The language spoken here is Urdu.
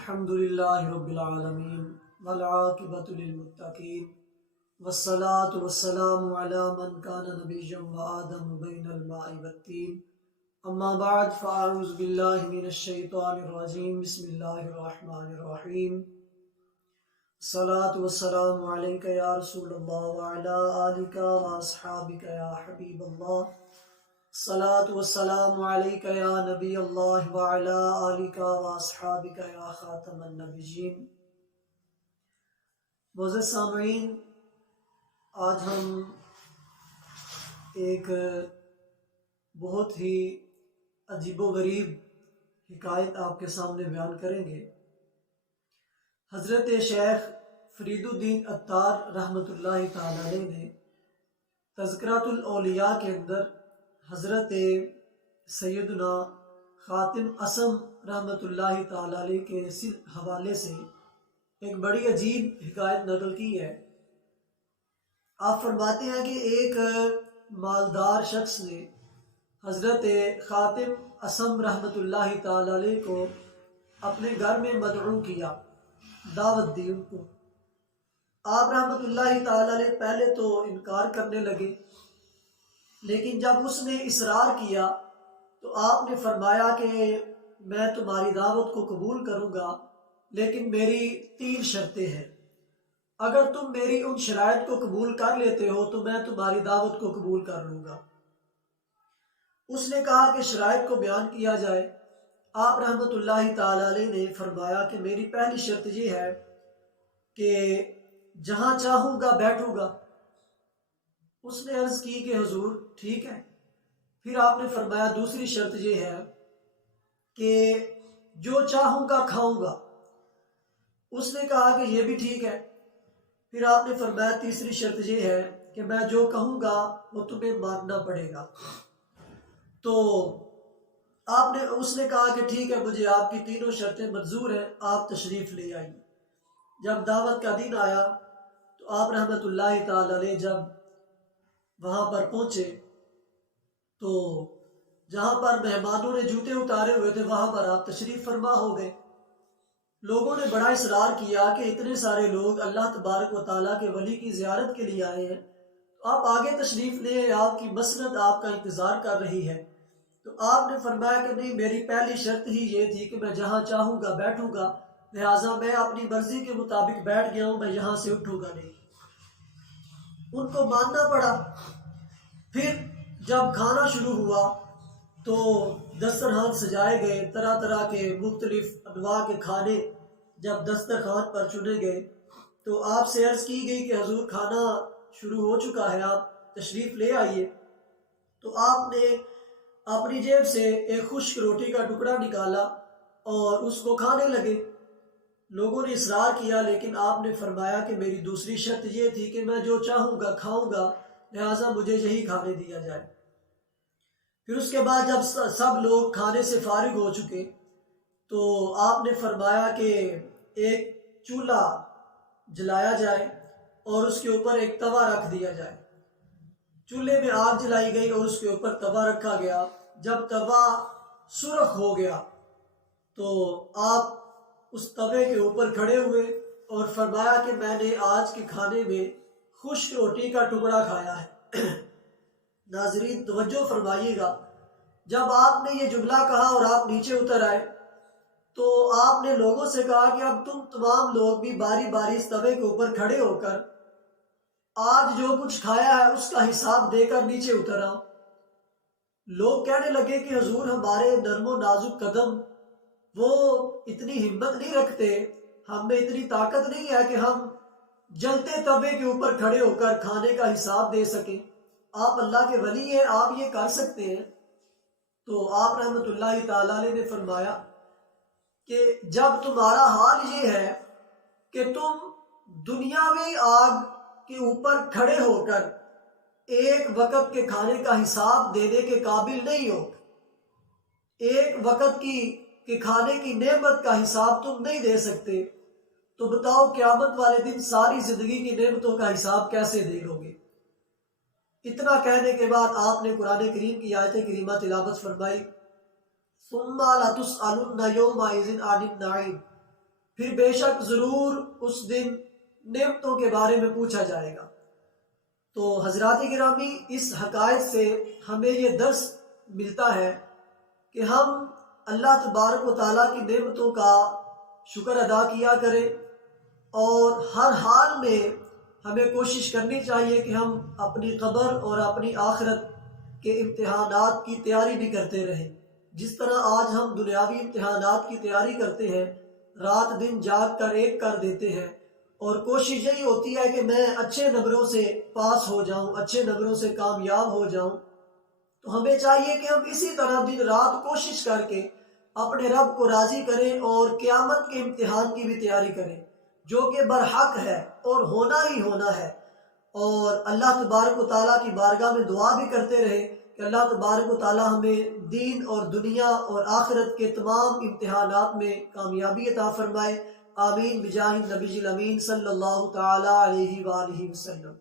الحمد للہ رب العالمین والعاقبۃ للمتقین والصلاة والسلام علی من کان نبیا وآدم بین الماء والطین اما بعد فاعوذ باللہ من الشیطان الرجیم بسم اللہ الرحمن الرحیم الصلاة والسلام علیک یا رسول اللہ وعلی آلک واصحابک یا حبیب اللہ الصلاة والسلام علیک یا نبی اللہ وعلی آلک واصحابک یا خاتم النبیین۔ معزز سامعین، آج ہم ایک بہت ہی عجیب و غریب حکایت آپ کے سامنے بیان کریں گے۔ حضرت شیخ فرید الدین عطار رحمۃ اللہ تعالی علیہ نے تذکرۃ الاولیاء کے اندر حضرت سیدنا خاتم اسم رحمۃ اللہ تعالی علیہ کے حوالے سے ایک بڑی عجیب حکایت نقل کی ہے۔ آپ فرماتے ہیں کہ ایک مالدار شخص نے حضرت خاتم اسم رحمۃ اللہ تعالی علیہ کو اپنے گھر میں مدعو کیا، دعوت دی ان کو۔ آپ رحمۃ اللہ تعالی علیہ پہلے تو انکار کرنے لگے، لیکن جب اس نے اصرار کیا تو آپ نے فرمایا کہ میں تمہاری دعوت کو قبول کروں گا، لیکن میری 3 شرطیں ہیں۔ اگر تم میری ان شرائط کو قبول کر لیتے ہو تو میں تمہاری دعوت کو قبول کر لوں گا۔ اس نے کہا کہ شرائط کو بیان کیا جائے۔ آپ رحمۃ اللہ تعالی علیہ نے فرمایا کہ میری پہلی شرط یہ ہے کہ جہاں چاہوں گا بیٹھوں گا۔ اس نے عرض کی کہ حضور ٹھیک ہے۔ پھر آپ نے فرمایا دوسری شرط یہ ہے کہ جو چاہوں گا کھاؤں گا۔ اس نے کہا کہ یہ بھی ٹھیک ہے۔ پھر آپ نے فرمایا تیسری شرط یہ ہے کہ میں جو کہوں گا وہ تمہیں ماننا پڑے گا۔ تو اس نے کہا کہ ٹھیک ہے، مجھے آپ کی تینوں شرطیں منظور ہیں، آپ تشریف لے آئیے۔ جب دعوت کا دن آیا تو آپ رحمۃ اللہ تعالی علیہ جب وہاں پر پہنچے تو جہاں پر مہمانوں نے جوتے اتارے ہوئے تھے وہاں پر آپ تشریف فرما ہو گئے۔ لوگوں نے بڑا اصرار کیا کہ اتنے سارے لوگ اللہ تبارک و تعالیٰ کے ولی کی زیارت کے لیے آئے ہیں، تو آپ آگے تشریف لیں، آپ کی مسند آپ کا انتظار کر رہی ہے۔ تو آپ نے فرمایا کہ نہیں، میری پہلی شرط ہی یہ تھی کہ میں جہاں چاہوں گا بیٹھوں گا، لہٰذا میں اپنی مرضی کے مطابق بیٹھ گیا ہوں، میں یہاں سے اٹھوں گا نہیں۔ ان کو ماننا پڑا۔ پھر جب کھانا شروع ہوا تو دسترخوان سجائے گئے، طرح طرح کے مختلف انواع کے کھانے جب دسترخوان پر چنے گئے تو آپ سے عرض کی گئی کہ حضور کھانا شروع ہو چکا ہے، آپ تشریف لے آئیے۔ تو آپ نے اپنی جیب سے ایک خشک روٹی کا ٹکڑا نکالا اور اس کو کھانے لگے۔ لوگوں نے اصرار کیا، لیکن آپ نے فرمایا کہ میری دوسری شرط یہ تھی کہ میں جو چاہوں گا کھاؤں گا، لہٰذا مجھے یہی کھانے دیا جائے۔ پھر اس کے بعد جب سب لوگ کھانے سے فارغ ہو چکے تو آپ نے فرمایا کہ ایک چولہا جلایا جائے اور اس کے اوپر ایک توا رکھ دیا جائے۔ چولہے میں آگ جلائی گئی اور اس کے اوپر توا رکھا گیا۔ جب توا سرخ ہو گیا تو آپ اس توے کے اوپر کھڑے ہوئے اور فرمایا کہ میں نے آج کے کھانے میں خشک روٹی کا ٹکڑا کھایا ہے۔ ناظرین توجہ فرمائیے گا، جب آپ نے یہ جملہ کہا اور آپ نیچے اتر آئے تو آپ نے لوگوں سے کہا کہ اب تم تمام لوگ بھی باری باری اس توے کے اوپر کھڑے ہو کر آج جو کچھ کھایا ہے اس کا حساب دے کر نیچے اتر آؤ۔ لوگ کہنے لگے کہ حضور ہمارے نرم و نازک قدم وہ اتنی ہمت نہیں رکھتے، ہم میں اتنی طاقت نہیں ہے کہ ہم جلتے توے کے اوپر کھڑے ہو کر کھانے کا حساب دے سکیں۔ آپ اللہ کے ولی ہیں، آپ یہ کر سکتے ہیں۔ تو آپ رحمۃ اللہ تعالی علیہ نے فرمایا کہ جب تمہارا حال یہ ہے کہ تم دنیاوی آگ کے اوپر کھڑے ہو کر ایک وقت کے کھانے کا حساب دینے کے قابل نہیں ہو، ایک وقت کے کھانے کی نعمت کا حساب تم نہیں دے سکتے، تو بتاؤ قیامت والے دن ساری زندگی کی نعمتوں کا حساب کیسے دے لو گے؟ اتنا کہنے کے بعد آپ نے قرآن کریم کی آیت کریمہ تلاوت فرمائی، ثم لتسألن یومئذ عن النعیم، پھر بے شک ضرور اس دن نعمتوں کے بارے میں پوچھا جائے گا۔ تو حضرات گرامی، اس حقائق سے ہمیں یہ درس ملتا ہے کہ ہم اللہ تبارک و تعالیٰ کی نعمتوں کا شکر ادا کیا کریں، اور ہر حال میں ہمیں کوشش کرنی چاہیے کہ ہم اپنی قبر اور اپنی آخرت کے امتحانات کی تیاری بھی کرتے رہیں۔ جس طرح آج ہم دنیاوی امتحانات کی تیاری کرتے ہیں، رات دن جاگ کر ایک کر دیتے ہیں، اور کوشش یہی ہوتی ہے کہ میں اچھے نمبروں سے پاس ہو جاؤں، اچھے نمبروں سے کامیاب ہو جاؤں، تو ہمیں چاہیے کہ ہم اسی طرح دن رات کوشش کر کے اپنے رب کو راضی کریں اور قیامت کے امتحان کی بھی تیاری کریں، جو کہ برحق ہے اور ہونا ہی ہونا ہے۔ اور اللہ تبارک و تعالیٰ کی بارگاہ میں دعا بھی کرتے رہے کہ اللہ تبارک و تعالیٰ ہمیں دین اور دنیا اور آخرت کے تمام امتحانات میں کامیابی عطا فرمائے۔ آمین بجاہ النبی الامین صلی اللہ تعالیٰ علیہ وآلہ وسلم۔